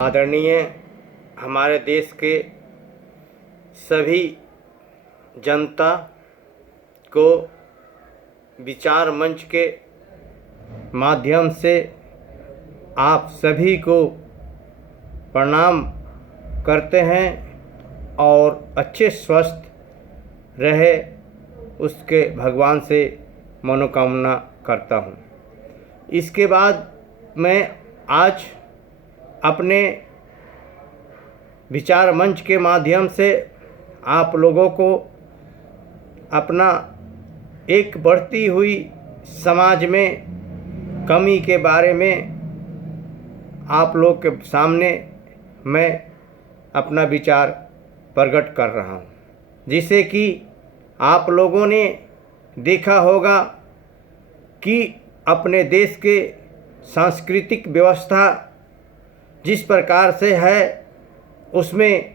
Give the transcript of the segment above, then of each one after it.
आदरणीय हमारे देश के सभी जनता को विचार मंच के माध्यम से आप सभी को प्रणाम करते हैं और अच्छे स्वस्थ रहे उसके भगवान से मनोकामना करता हूँ। इसके बाद मैं आज अपने विचार मंच के माध्यम से आप लोगों को अपना एक बढ़ती हुई समाज में कमी के बारे में आप लोग के सामने मैं अपना विचार प्रकट कर रहा हूँ, जिसे कि आप लोगों ने देखा होगा कि अपने देश के सांस्कृतिक व्यवस्था जिस प्रकार से है उसमें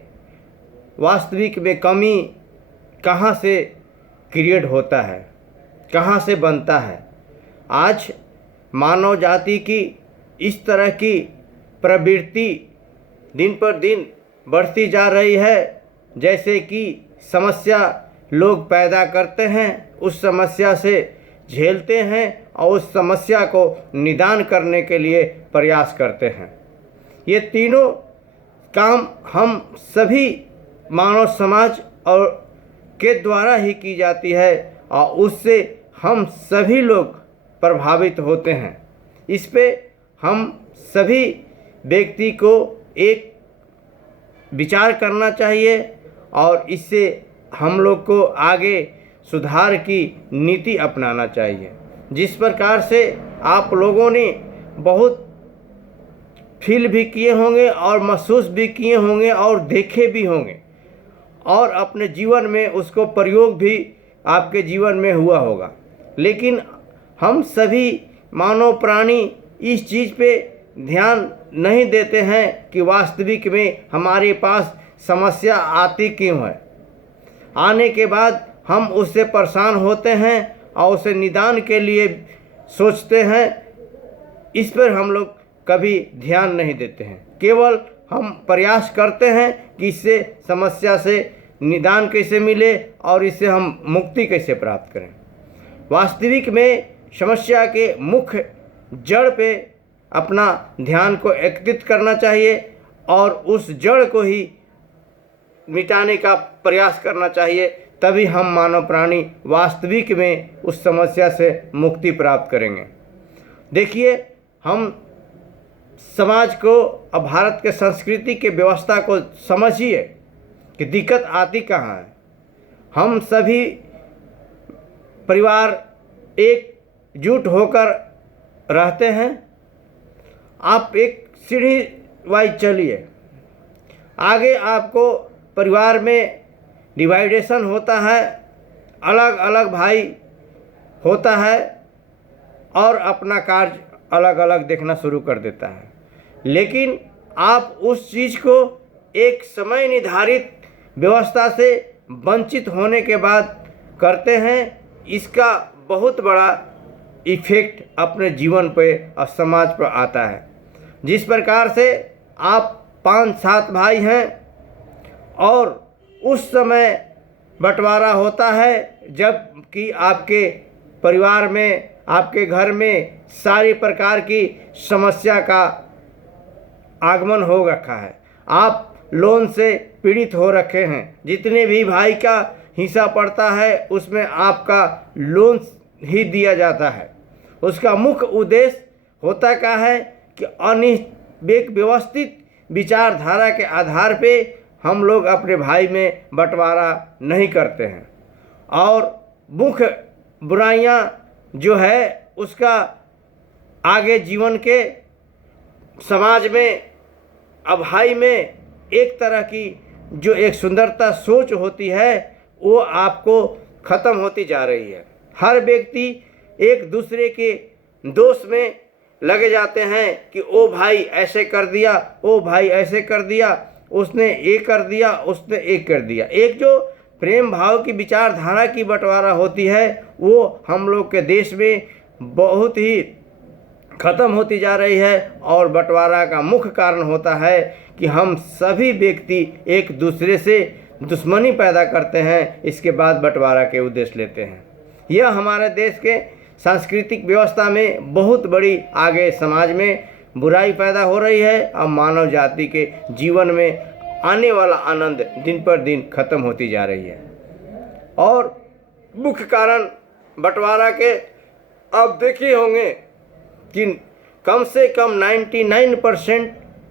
वास्तविक में कमी कहाँ से क्रिएट होता है, कहाँ से बनता है। आज मानव जाति की इस तरह की प्रवृत्ति दिन पर दिन बढ़ती जा रही है, जैसे कि समस्या लोग पैदा करते हैं, उस समस्या से झेलते हैं और उस समस्या को निदान करने के लिए प्रयास करते हैं। ये तीनों काम हम सभी मानव समाज और के द्वारा ही की जाती है और उससे हम सभी लोग प्रभावित होते हैं। इस पे हम सभी व्यक्ति को एक विचार करना चाहिए और इससे हम लोग को आगे सुधार की नीति अपनाना चाहिए। जिस प्रकार से आप लोगों ने बहुत फील भी किए होंगे और महसूस भी किए होंगे और देखे भी होंगे और अपने जीवन में उसको प्रयोग भी आपके जीवन में हुआ होगा, लेकिन हम सभी मानव प्राणी इस चीज़ पे ध्यान नहीं देते हैं कि वास्तविक में हमारे पास समस्या आती क्यों है। आने के बाद हम उससे परेशान होते हैं और उसे निदान के लिए सोचते हैं। इस पर हम लोग कभी ध्यान नहीं देते हैं, केवल हम प्रयास करते हैं कि इससे समस्या से निदान कैसे मिले और इससे हम मुक्ति कैसे प्राप्त करें। वास्तविक में समस्या के मुख्य जड़ पे अपना ध्यान को एकत्रित करना चाहिए और उस जड़ को ही मिटाने का प्रयास करना चाहिए, तभी हम मानव प्राणी वास्तविक में उस समस्या से मुक्ति प्राप्त करेंगे। देखिए, हम समाज को और भारत के संस्कृति के व्यवस्था को समझिए कि दिक्कत आती कहाँ है। हम सभी परिवार एकजुट होकर रहते हैं। आप एक सीढ़ी वाइज चलिए, आगे आपको परिवार में डिवाइडेशन होता है, अलग अलग भाई होता है और अपना कार्य अलग अलग देखना शुरू कर देता है। लेकिन आप उस चीज़ को एक समय निर्धारित व्यवस्था से वंचित होने के बाद करते हैं। इसका बहुत बड़ा इफेक्ट अपने जीवन पे और समाज पर आता है। जिस प्रकार से आप 5-7 भाई हैं और उस समय बंटवारा होता है जब कि आपके परिवार में, आपके घर में सारी प्रकार की समस्या का आगमन हो रखा है। आप लोन से पीड़ित हो रखे हैं, जितने भी भाई का हिस्सा पड़ता है उसमें आपका लोन ही दिया जाता है। उसका मुख्य उद्देश्य होता क्या है कि एक व्यवस्थित विचारधारा के आधार पे हम लोग अपने भाई में बंटवारा नहीं करते हैं और मुख्य बुराइयां जो है उसका आगे जीवन के समाज में अब भाई में एक तरह की जो एक सुंदरता सोच होती है वो आपको ख़त्म होती जा रही है। हर व्यक्ति एक दूसरे के दोष में लगे जाते हैं कि ओ भाई ऐसे कर दिया, ओ भाई ऐसे कर दिया, उसने ये कर दिया, उसने एक कर दिया। एक जो प्रेम भाव की विचारधारा की बंटवारा होती है वो हम लोग के देश में बहुत ही ख़त्म होती जा रही है। और बंटवारा का मुख्य कारण होता है कि हम सभी व्यक्ति एक दूसरे से दुश्मनी पैदा करते हैं, इसके बाद बंटवारा के उद्देश्य लेते हैं। यह हमारे देश के सांस्कृतिक व्यवस्था में बहुत बड़ी आगे समाज में बुराई पैदा हो रही है और मानव जाति के जीवन में आने वाला आनंद दिन पर दिन खत्म होती जा रही है। और मुख्य कारण बंटवारा के आप देखे होंगे कि कम से कम 99%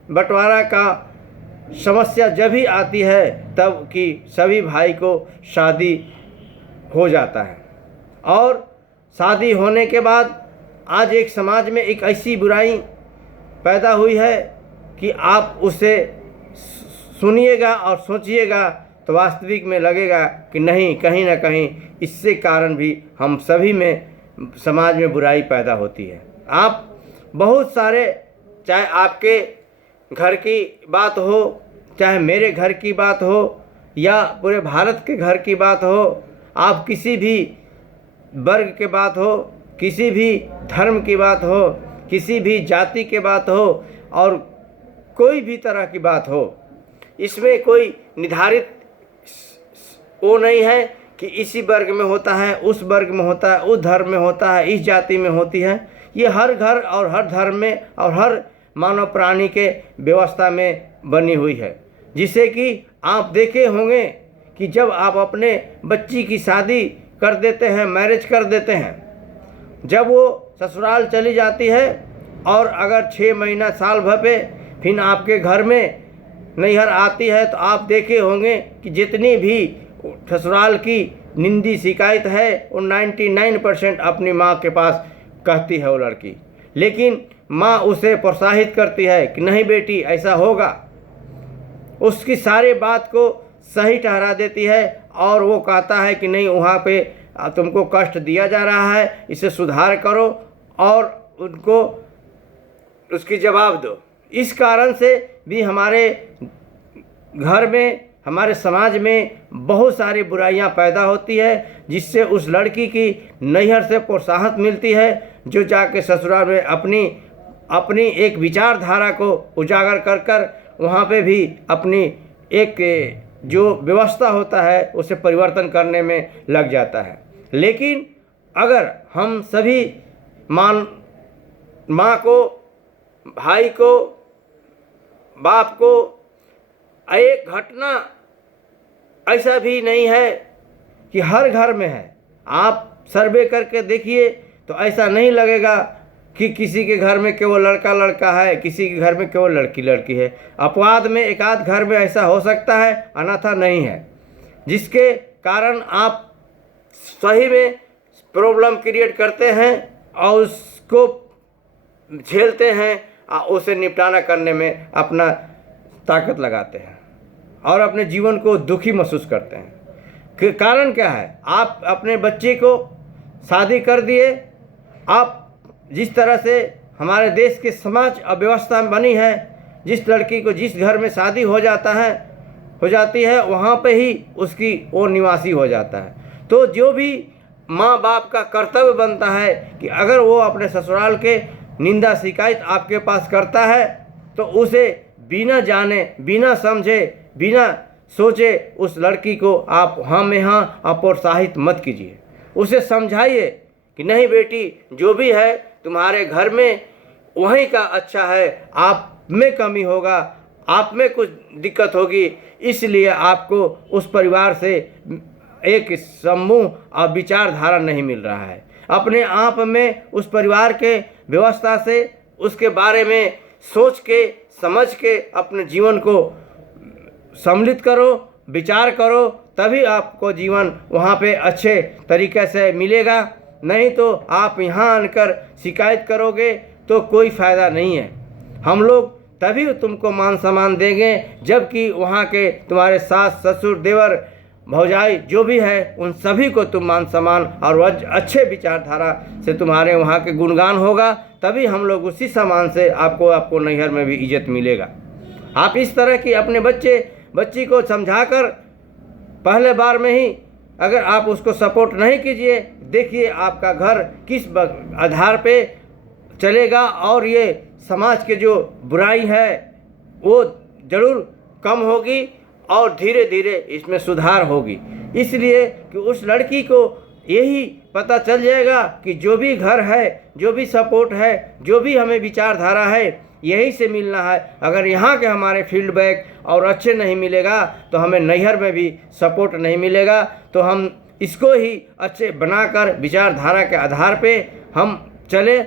बंटवारा का समस्या जब भी आती है तब कि सभी भाई को शादी हो जाता है। और शादी होने के बाद आज एक समाज में एक ऐसी बुराई पैदा हुई है कि आप उसे सुनिएगा और सोचिएगा तो वास्तविक में लगेगा कि नहीं, कहीं ना कहीं इससे कारण भी हम सभी में समाज में बुराई पैदा होती है। आप बहुत सारे, चाहे आपके घर की बात हो, चाहे मेरे घर की बात हो, या पूरे भारत के घर की बात हो, आप किसी भी वर्ग के बात हो, किसी भी धर्म की बात हो, किसी भी जाति के बात हो, और कोई भी तरह की बात हो, इसमें कोई निर्धारित वो नहीं है कि इसी वर्ग में होता है, उस वर्ग में होता है, उस धर्म में होता है, इस जाति में होती है। ये हर घर और हर धर्म में और हर मानव प्राणी के व्यवस्था में बनी हुई है। जिसे कि आप देखे होंगे कि जब आप अपने बच्ची की शादी कर देते हैं, मैरिज कर देते हैं, जब वो ससुराल चली जाती है और अगर 6 महीना साल भर पे फिर आपके घर में नैहर आती है, तो आप देखे होंगे कि जितनी भी ससुराल की निंदी शिकायत है वो 99% अपनी माँ के पास कहती है वो लड़की। लेकिन माँ उसे प्रोत्साहित करती है कि नहीं बेटी ऐसा होगा, उसकी सारे बात को सही ठहरा देती है और वो कहता है कि नहीं, वहाँ पे तुमको कष्ट दिया जा रहा है, इसे सुधार करो और उनको उसकी जवाब दो। इस कारण से भी हमारे घर में, हमारे समाज में बहुत सारी बुराइयां पैदा होती है, जिससे उस लड़की की नैहर से प्रोत्साहन मिलती है, जो जाके ससुराल में अपनी एक विचारधारा को उजागर कर कर वहाँ पे भी अपनी एक जो व्यवस्था होता है उसे परिवर्तन करने में लग जाता है। लेकिन अगर हम सभी माँ को, भाई को, बाप को, एक घटना ऐसा भी नहीं है कि हर घर में है। आप सर्वे करके देखिए तो ऐसा नहीं लगेगा कि किसी के घर में केवल लड़का लड़का है, किसी के घर में केवल लड़की लड़की है। अपवाद में एक आध घर में ऐसा हो सकता है, अन्यथा नहीं है, जिसके कारण आप सही में प्रॉब्लम क्रिएट करते हैं और उसको झेलते हैं और उसे निपटाना करने में अपना ताकत लगाते हैं और अपने जीवन को दुखी महसूस करते हैं। कारण क्या है? आप अपने बच्चे को शादी कर दिए। आप जिस तरह से हमारे देश के समाज अव्यवस्था में बनी है, जिस लड़की को जिस घर में शादी हो जाती है वहाँ पे ही उसकी वो निवासी हो जाता है। तो जो भी माँ बाप का कर्तव्य बनता है कि अगर वो अपने ससुराल के निंदा शिकायत आपके पास करता है तो उसे बिना जाने, बिना समझे, बिना सोचे उस लड़की को आप हाँ में हाँ आप प्रोत्साहित मत कीजिए। उसे समझाइए कि नहीं बेटी, जो भी है तुम्हारे घर में वहीं का अच्छा है, आप में कमी होगा, आप में कुछ दिक्कत होगी, इसलिए आपको उस परिवार से एक समूह और विचारधारा नहीं मिल रहा है। अपने आप में उस परिवार के व्यवस्था से उसके बारे में सोच के समझ के अपने जीवन को सम्मिलित करो, विचार करो, तभी आपको जीवन वहाँ पे अच्छे तरीके से मिलेगा। नहीं तो आप यहाँ आकर शिकायत करोगे तो कोई फ़ायदा नहीं है। हम लोग तभी तुमको मान सम्मान देंगे जबकि वहाँ के तुम्हारे सास ससुर देवर भौजाई जो भी है उन सभी को तुम मान सम्मान और अच्छे विचारधारा से तुम्हारे वहाँ के गुणगान होगा, तभी हम लोग उसी सम्मान से आपको नैहर में भी इज्जत मिलेगा। आप इस तरह की अपने बच्ची को समझाकर पहले बार में ही अगर आप उसको सपोर्ट नहीं कीजिए, देखिए आपका घर किस आधार पे चलेगा और ये समाज के जो बुराई है वो ज़रूर कम होगी और धीरे धीरे इसमें सुधार होगी। इसलिए कि उस लड़की को यही पता चल जाएगा कि जो भी घर है, जो भी सपोर्ट है, जो भी हमें विचारधारा है, यही से मिलना है। अगर यहाँ के हमारे फीडबैक और अच्छे नहीं मिलेगा तो हमें नैहर में भी सपोर्ट नहीं मिलेगा। तो हम इसको ही अच्छे बनाकर विचारधारा के आधार पे हम चले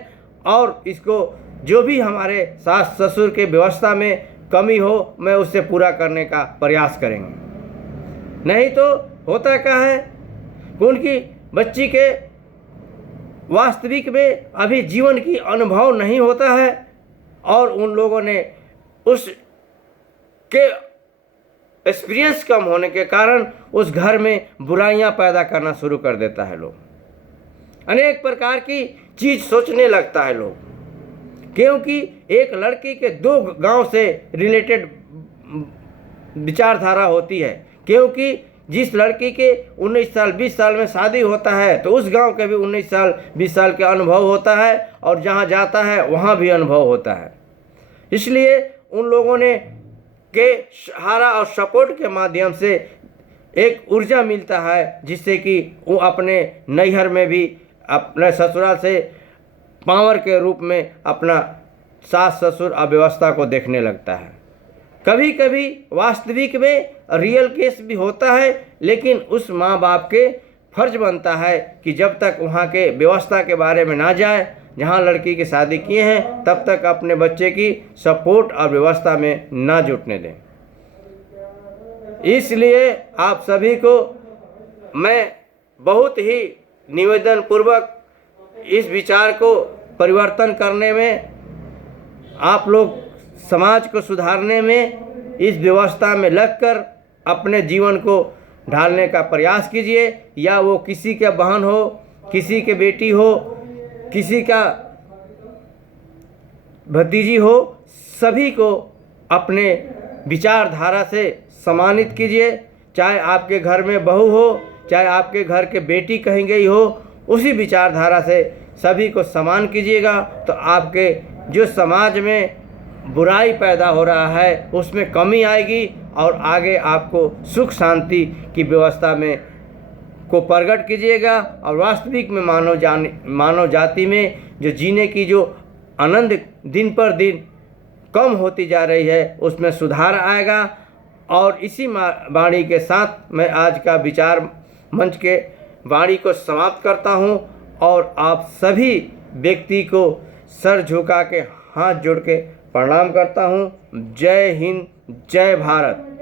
और इसको जो भी हमारे सास ससुर के व्यवस्था में कमी हो मैं उससे पूरा करने का प्रयास करेंगे। नहीं तो होता क्या है कि उनकी बच्ची के वास्तविक में अभी जीवन की अनुभव नहीं होता है और उन लोगों ने उस के एक्सपीरियंस कम होने के कारण उस घर में बुराइयां पैदा करना शुरू कर देता है। लोग अनेक प्रकार की चीज़ सोचने लगता है लोग, क्योंकि एक लड़की के दो गांव से रिलेटेड विचारधारा होती है। क्योंकि जिस लड़की के 19 साल 20 साल में शादी होता है तो उस गांव के भी 19 साल 20 साल के अनुभव होता है और जहां जाता है वहां भी अनुभव होता है। इसलिए उन लोगों ने के सहारा और सपोर्ट के माध्यम से एक ऊर्जा मिलता है जिससे कि वो अपने नैहर में भी अपने ससुराल से पावर के रूप में अपना सास ससुर अव्यवस्था को देखने लगता है। कभी कभी वास्तविक में रियल केस भी होता है, लेकिन उस माँ बाप के फर्ज बनता है कि जब तक वहाँ के व्यवस्था के बारे में ना जाए जहाँ लड़की की शादी किए हैं तब तक अपने बच्चे की सपोर्ट और व्यवस्था में ना जुटने दें। इसलिए आप सभी को मैं बहुत ही निवेदन पूर्वक इस विचार को परिवर्तन करने में, आप लोग समाज को सुधारने में इस व्यवस्था में लगकर अपने जीवन को ढालने का प्रयास कीजिए। या वो किसी के बहन हो, किसी के बेटी हो, किसी का भतीजी हो, सभी को अपने विचारधारा से सम्मानित कीजिए। चाहे आपके घर में बहू हो, चाहे आपके घर के बेटी कहीं गई हो, उसी विचारधारा से सभी को सम्मान कीजिएगा तो आपके जो समाज में बुराई पैदा हो रहा है उसमें कमी आएगी और आगे आपको सुख शांति की व्यवस्था में को प्रकट कीजिएगा और वास्तविक में मानव जाति में जो जीने की जो आनंद दिन पर दिन कम होती जा रही है उसमें सुधार आएगा। और इसी वाणी के साथ मैं आज का विचार मंच के वाणी को समाप्त करता हूं और आप सभी व्यक्ति को सर झुका के हाथ जोड़ के प्रणाम करता हूं। जय हिंद, जय भारत।